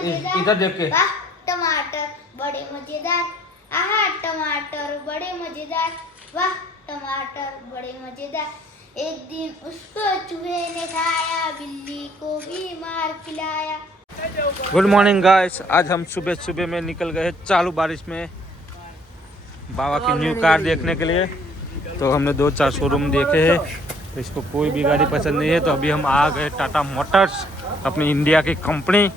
इधर देख के। वाह टमाटर बड़े मजेदार, आहा टमाटर बड़े मजेदार, वाह टमाटर बड़े मजेदार। एक दिन उसको चूहे ने खाया, बिल्ली को भी मार खिलाया। गुड मॉर्निंग गाइस, आज हम सुबह सुबह में निकल गए चालू बारिश में बाबा की न्यू कार देखने के लिए। तो हमने 2-4 शोरूम देखे हैं, तो इसको कोई भी गाड़ी पसंद नहीं है। तो अभी हम आ गए टाटा मोटर्स, अपनी इंडिया की कंपनी।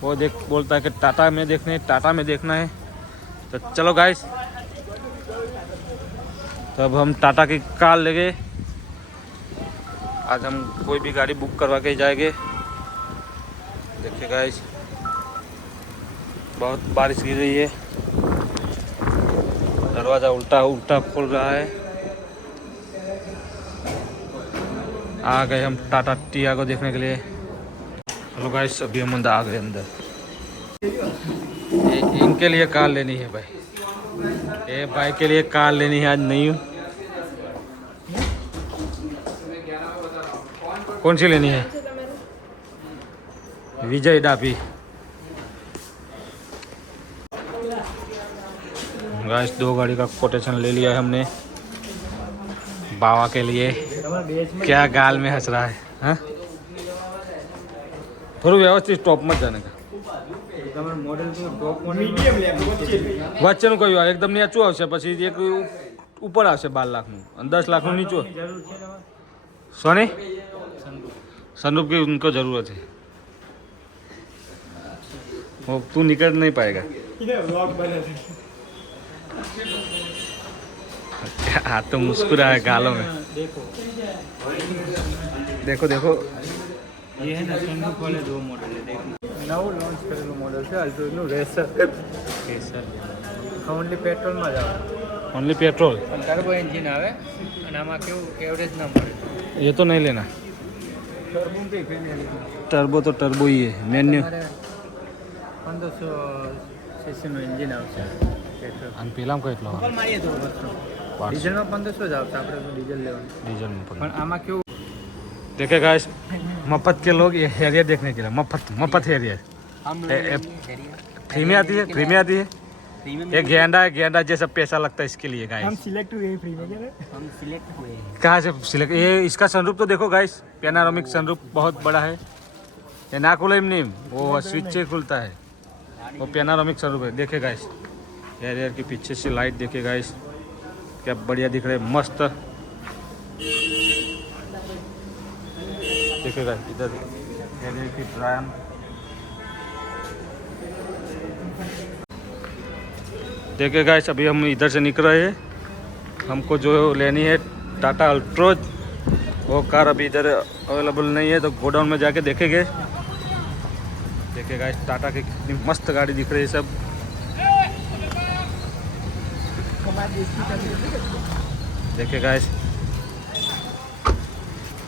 वो बोलता है कि टाटा में देखना है। तो चलो गाइस, तो अब हम टाटा की कार ले गए। आज हम कोई भी गाड़ी बुक करवा के जाएंगे। देखिए गाइस, बहुत बारिश गिर रही है, दरवाज़ा उल्टा खोल रहा है। आ गए हम टाटा टियागो देखने के लिए। हेलो गाइस, अभी हम आ गए अंदर। इनके लिए कार लेनी है भाई, ये भाई के लिए कार लेनी है। आज नहीं हूँ, कौन सी लेनी है? विजय डापी। गाइस, 2 गाड़ी का कोटेशन ले लिया है हमने बाबा के लिए। क्या गाल में हंस रहा है, हाँ? थोड़ा व्यवस्थित टॉप मत जाने का। વચ્ચેનું કયું એકદમ નીચું આવશે, પછી એક ઉપર આવશે 12 લાખનું અને 10 લાખનું નીચું। સોની सनरूफ की उनको ज़रूरत है, वो तू निकल नहीं पाएगा। हाँ तो मुस्कुरा है गालों में। देखो देखो, ये है ना सनरूफ वाले 2 मॉडल है। देखो नव लॉन्च करेલું મોડલ છે અલ્ટોનું રેસર। ઓનલી પેટ્રોલમાં જ આવે, ओनली पेट्रोल। ટર્બો એન્જિન આવે અને આમાં કેવું એવરેજ ના મળે। ये तो नहीं लेना, ટર્બો કઈ ફેમિલી टर्बो तो टर्बो ही है। मेन्यू 1500 સીસીનું એન્જિન આવશે પેટ્રોલ। અને પેલામાં કેટલો આવે? મારીએ તો બસો ડીઝલમાં 1500 જ આવશે, આપણે તો ડીઝલ લેવાનું। डीजल में પણ આમાં કેવું देखे गाइस, मफत के लोग ये हैरियर देखने के लिए, मफत हैरियर फ्री में आती है, फ्री में आती है। ये गेंडा है, गेंडा जैसा पैसा लगता है इसके लिए गाइस। સિલેક્ટ हुए फ्री में हम सिलेक्ट हुए हैं। कहाँ से सिलेक्ट? ये इसका सनरूफ तो देखो गाइस, पैनारोमिक सनरूफ बहुत बड़ा है। ये ना खुले नहीं, वो स्विच से खुलता है, वो पैनारोमिक सनरूफ है। देखे गाइस, हैरियर के पीछे से लाइट देखे गाइस, क्या बढ़िया दिख रहे, मस्त। देखे गाइस, इधर हैरियर की ड्राम। देखे गाइस, अभी हम इधर से निकल रहे हैं। हमको जो लेनी है टाटा अल्ट्रोज, वो कार अभी इधर अवेलेबल नहीं है, तो गोडाउन में जाके देखेंगे। देखे गाइस, टाटा की कितनी मस्त गाड़ी दिख रही है सब। देखे गाइस,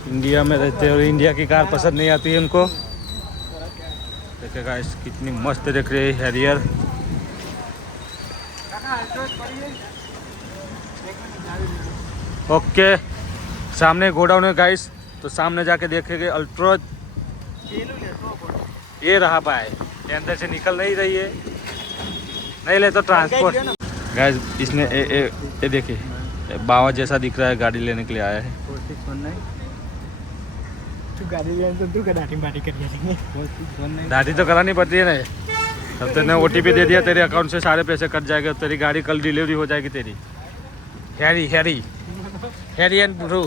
इंडिया में रहते हैं और इंडिया की कार पसंद नहीं आती है उनको। देखे गाइस, कितनी मस्त दिख रही है हैरियर। ओके, सामने गोडाउन है गाइस, तो सामने जाके देखेंगे अल्ट्रोज। ये रहा पाए, ये अंदर से निकल नहीं रही है, नहीं ले तो ट्रांसपोर्ट। गाइस, इसने ये देखिए, बाबा जैसा दिख रहा है, गाड़ी लेने के लिए आया है। 4619 तू गाड़ी ले तो तू दाढ़ी बाटी कर लेंगे। 4619 दाढ़ी तो करानी पड़ती है ना। अब तेने OTP दे दिया, तेरे अकाउंट से सारे पैसे कट जाएंगे, तेरी गाड़ी कल डिलीवरी हो जाएगी तेरी। हैरी एंड ब्रू,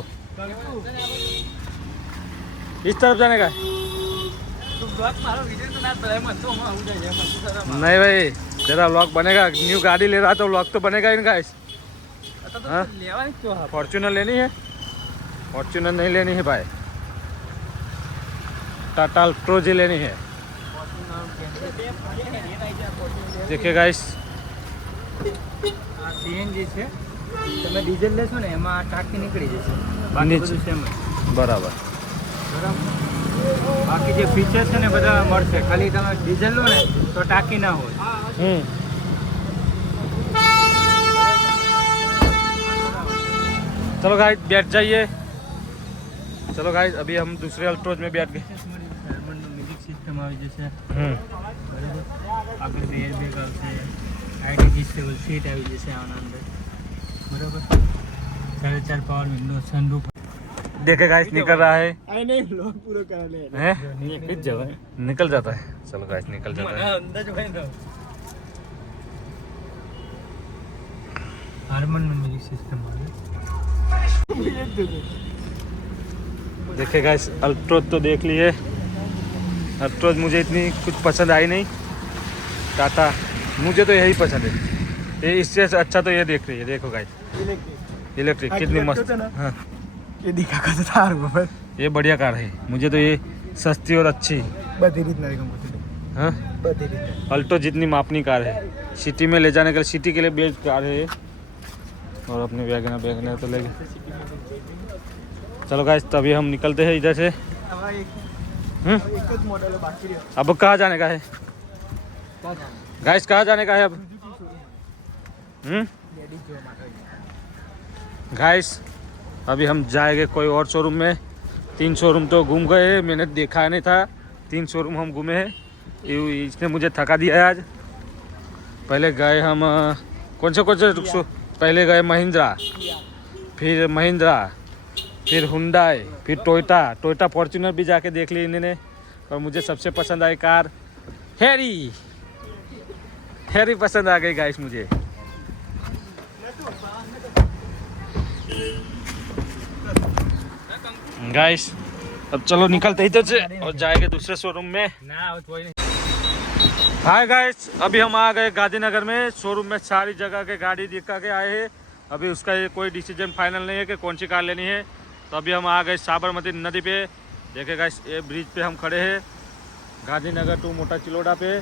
इस तरफ जाने का? तू ब्लॉग मारो वीडियो तो ना बनाए मत, तो हम हो जाए मत सारा। नहीं भाई, तेरा व्लॉग बनेगा। न्यू गाड़ी ले रहा तो व्लॉग तो बनेगा इनका। हाँ, लेवा नहीं क्यों? फॉर्च्यूनर लेनी है? फॉर्च्यूनर नहीं लेनी है भाई, टाटा अल्ट्रोज ही लेनी है। देखिए गाइस, सीएनजी છે, તમે ડીઝલ લેશો ને એમાં ટાંકી નીકળી જશે, બાકી બધું સેમ જ। बराबर। બરાબર, બાકી જે ફીચર છે ને બધા મળશે, ખાલી તમે ડીઝલ લો ને તો ટાંકી ના હોય। चलो गाइस, बैठ जाइए। चलो गाइस, अभी हम दूसरे अल्ट्रोज में बैठ गए। म्यूजिक सिस्टम આવી જશે हम्म બરાબર આગળ બે એરબેગ આવશે એડજસ્ટેબલ સીટ આવી જશે આના અંદર બરાબર 4.5 પાવર વિન્ડો સનરૂફ देखे गाइस निकल रहा है આઈ નહીં લોક પૂરો કરા લે हैं નહીં ફિટ જવાય निकल जाता है चलो गाइस निकल जाता है અંદાજ ભાઈ દો हार्मन म्यूजिक सिस्टम आ देखे गाइस अल्ट्रोज तो देख लिए अल्ट्रोज मुझे इतनी कुछ पसंद आई नहीं टाटा मुझे तो यही पसंद है ये इससे अच्छा तो ये देख रही है देखो गाइस इलेक्ट्रिक कितनी मस्त हाँ ये दिखा का था बराबर ये बढ़िया कार है मुझे तो ये सस्ती और अच्छी બધી રીતના કંપની हाँ બધી રીતના अल्टो जितनी मापनी कार है सिटी में ले जाने के लिए सिटी के लिए बेस्ट कार है ये और अपने वैगनर तो ले गए चलो गाइस तभी हम निकलते हैं इधर से આવા એક જ મોડેલ બાકી રહ્યો अब कहाँ जाने का है गाइस कहाँ जाने का है अब લેડી જો માટે गाइस अभी हम जाएंगे कोई और शोरूम में 3 शोरूम तो घूम गए हैं मैंने देखा नहीं था 3 शोरूम हम घूमे हैं इसने मुझे थका दिया है आज पहले गए हम कौन से पहले गए महिंद्रा फिर हुंडई फिर टोयोटा फॉर्च्यूनर भी जाके देख ली इन्होंने और मुझे सबसे पसंद आई कार हैरी पसंद आ गई गाइस मुझे गाइस अब चलो निकलते ही तो से और जाएंगे दूसरे शोरूम में ના હવે કોઈ નહીં हाय गाइस अभी हम आ गए गांधीनगर में शोरूम में सारी जगह के गाड़ी दिखा के आए हैं अभी उसका ये कोई डिसीजन फाइनल नहीं है कि कौन सी कार लेनी है तो अभी हम आ गए साबरमती नदी पे देखे गाइस ये ब्रिज पे हम खड़े हैं गांधीनगर टू मोटा चिलोड़ा पे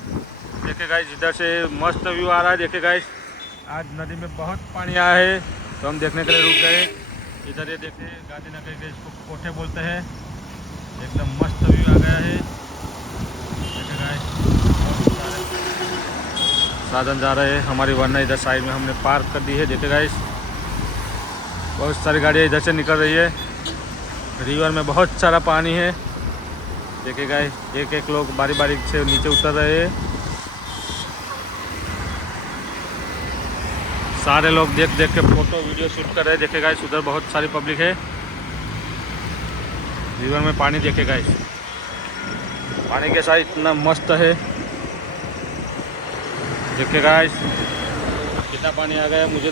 देखे गाइस इधर से मस्त व्यू आ रहा है देखे गाइस आज नदी में बहुत पानी आया है तो हम देखने के लिए रुक गए इधर ये देखे गांधीनगर के इसको कोठे बोलते हैं एकदम मस्त व्यू आ गया है देखे गाइस साधन जा रहे हैं हमारी वरना इधर साइड में हमने पार्क कर दी है देखे गाइस बहुत सारी गाड़ियाँ इधर से निकल रही है रिवर में बहुत सारा पानी है देखे गाइस एक एक लोग बारी बारी से नीचे उतर रहे हैं सारे लोग देख देख के फोटो वीडियो शूट कर रहे हैं देखे गाइस उधर बहुत सारी पब्लिक है रिवर में पानी देखे गाइस पानी के साथ इतना मस्त है देखे गाइस कितना पानी आ गया मुझे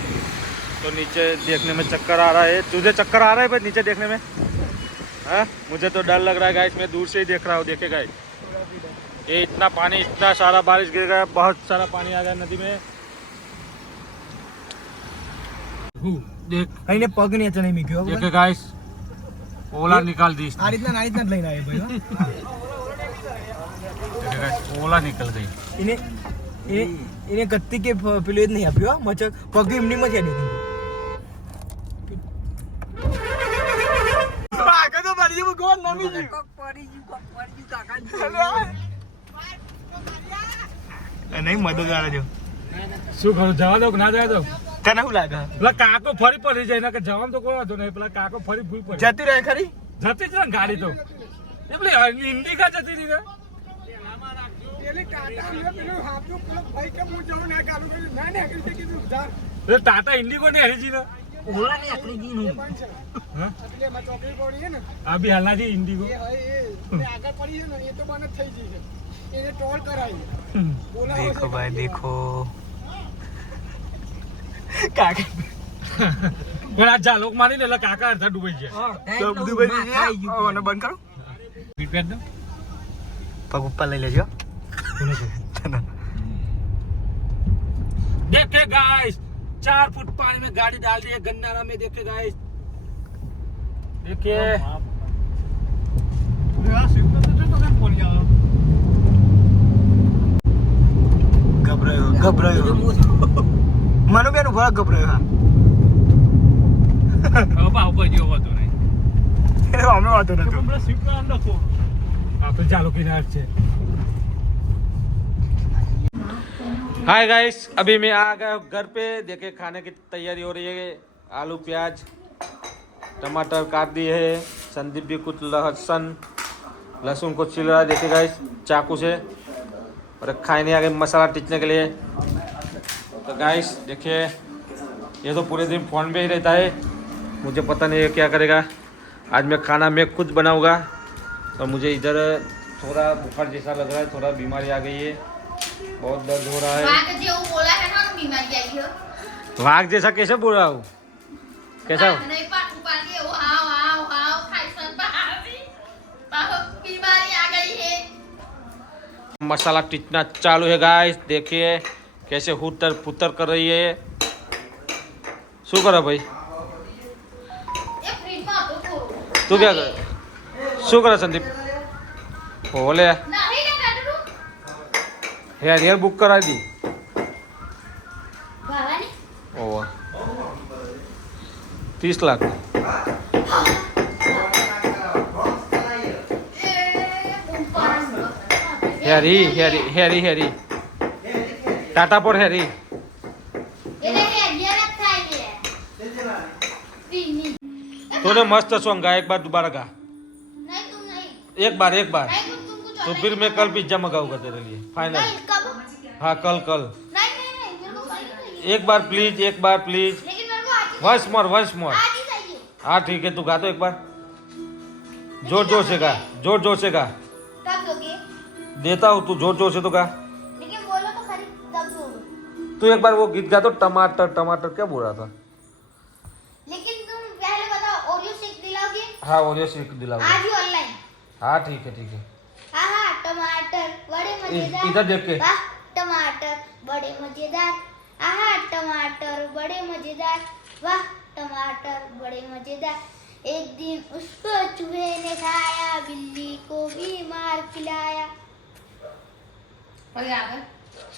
तो नीचे देखने में चक्कर आ रहा है तुझे चक्कर आ रहा है भाई नीचे देखने में हाँ मुझे तो डर लग रहा है गाइस मैं दूर से ही देख रहा हूँ देखे गाइस ये इतना पानी इतना सारा बारिश गिर गया बहुत सारा पानी आ गया नदी में देख અહીંને પગ ને ચણે મીક્યો देखे गाइस ओला निकाल दी આ રીતના જ લઈને આવ્યો ભાઈ देखे गाइस ओला निकल गई એને એને કત્તી કે પેલું જ નહીં આપ્યો મચક પગ એમની માં છેડી દીધું આગળ તો મારી જેવું ગોળ નમી ગયું પડી કાકા નહીં મદદ આલે જો શું કરું જવા દો કે ના જવા દો તને શું લાગે પેલા કાકો ફરી પડી જાય ને કે જવામાં તો કોઈ વાંધો નહીં પેલા કાકો ફરી ભૂઈ પડી જતી રહે ખરી જતી જ ને ગાડી તો એ પેલી ઇન્ડિકા જતી રહી ને टाटा इंडिगो ने हरी जी ना ओला ने अपनी जी नु हां अभी हल्ला जी इंडिगो आगे पड़ी है ना ये तो बना થઈ जी है એને ટોલ કરાઈ देखो भाई देखो કાકા પણ આ જાલોક મારી ને એટલે કાકા અડધા ડૂબાઈ ગયા તો ડૂબાઈ ગયા આને બંધ કરો પીટ પેટ દો પગ ઉપર લઈ લેજો देखे गाइस 4 फुट पानी में गाड़ी डाल दी है गन्नारा में देखे गाइस देखिए ગભરાયો મનુ બેન ઉભા ગભરાયો હા બાપા ઉપર જેવો હતો નહીં અમે વાતો નતો हमरा स्विफ्ट में अंदर को आप जालो किनार से हाय गाइस अभी मैं आ गया घर पे देखे खाने की तैयारी हो रही है आलू प्याज टमाटर काट दिए हैं संदीप भी कुछ लहसुन लहसुन को छील रहा है, देखिए गाइस चाकू से। और खाने आगे मसाला टीचने के लिए। तो गाइस देखिए ये तो पूरे दिन फ़ोन पे ही रहता है, मुझे पता नहीं है क्या करेगा। आज मैं खाना मैं खुद बनाऊंगा। और मुझे इधर थोड़ा बुखार जैसा लग रहा है, थोड़ा बीमारी आ गई है, बहुत दर्द हो रहा है। वाघ जैसा कैसे बोल रहा हूँ? कैसा हो? मसाला टीचना चालू है गाइस, देखिए कैसे हुतर पुतर कर रही है। શું કરે ભાઈ? તું क्या કરે? શું કરે સંદીપ? ઓલે હેર બુક કરાવી દી. ઓવા 30 લાખ. હેરી ટાટા પર હેરી. तूने मस्त सॉन्ग गाया, एक बार दोबारा गा. नहीं तुम नहीं, एक बार नहीं तुमको तो फिर मैं कल पिज्जा मंगाऊंगा तेरे लिए फाइनल. नहीं कब? हाँ कल नहीं मेरे को कल चाहिए। एक बार प्लीज लेकिन मेरे को आज ही वंस मोर. आज ही चाहिए। हाँ ठीक है, तू गा तो एक बार. जोर से गा. कब दोगे? देता हूँ, तू जोर से तो गा. लेकिन बोलो तो खरी तब दोगे। तू एक बार वो गीत गा तो, टमाटर क्या बोल रहा था? लेकिन तुम पहले बताओ ओरियो शेक दिलाओगे? हाँ ओरियो शेक दिलाऊंगा. आज ही ऑनलाइन। हाँ ठीक है. आहा टमाटर बड़े मजेदार। इधर देख के. वाह टमाटर बड़े मजेदार। आहा टमाटर बड़े मजेदार। वाह टमाटर बड़े मजेदार। एक दिन उसको चूहे ने खाया, बिल्ली को भी मार खिलाया।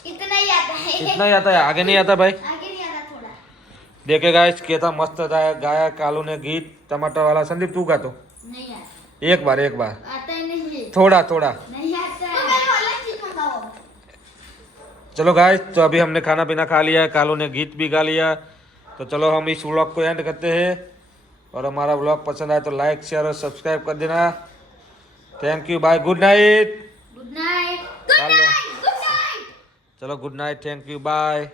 इतना ही आता है। इतना ही आता है, आगे नहीं आता भाई. आगे नहीं आता थोड़ा। देखे गाइस कैसा मस्त गाया कालू ने गीत टमाटर वाला. संदीप तू गा तो नहीं आता। एक बार आता ही नहीं है। थोड़ा नहीं आता है। तो मैंने ऑनलाइन चीज मंगाओ। चलो गाइस, तो अभी हमने खाना पीना खा लिया है, कालू ने गीत भी गा लिया. तो चलो हम इस व्लॉग को एंड करते हैं. और हमारा व्लॉग पसंद आए तो लाइक शेयर और सब्सक्राइब कर देना. Thank you, bye, good night. Good night. चलो good night, thank you, bye.